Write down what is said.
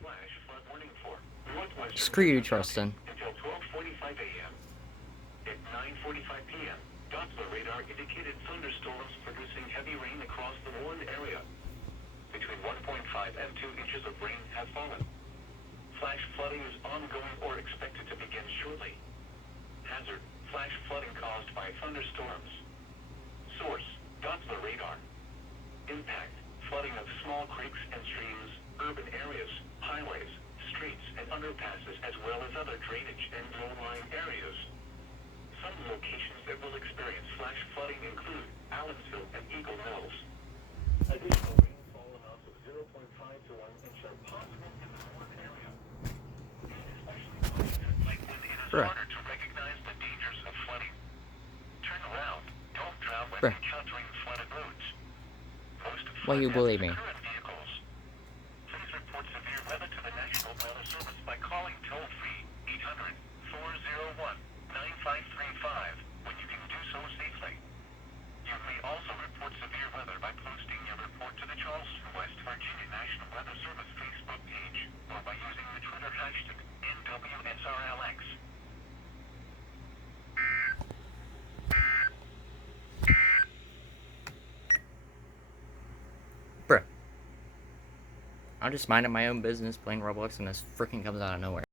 Flash flood warning for northwestern Screw you, Tristan. until 12:45 a.m. At 9:45 p.m., Doppler radar indicated thunderstorms producing heavy rain across the warned area. Between 1.5 and 2 inches of rain have fallen. Flash flooding is ongoing or expected to begin shortly. Hazard: flash flooding caused by thunderstorms. Source: Doppler radar. Impact: flooding of small creeks and streams, urban areas, highways, streets, and underpasses, as well as other drainage and low-lying areas. Some locations that will experience flash flooding include Allensville and Eagle Mills. Additional rainfall amounts of 0.5 to 1 inch are possible in the warned area. Especially when it is harder to recognize the dangers of flooding. Turn around. Don't drown when encountering flooded roads. Why you bully me? Please report severe weather to the National Weather Service by calling toll-free 800-401-9535 when you can do so safely. You may also report severe weather by posting your report to the Charleston, West Virginia National Weather Service Facebook page or by using the Twitter hashtag NWSRLX. Bruh. I'm just minding my own business, playing Roblox, and this freaking comes out of nowhere.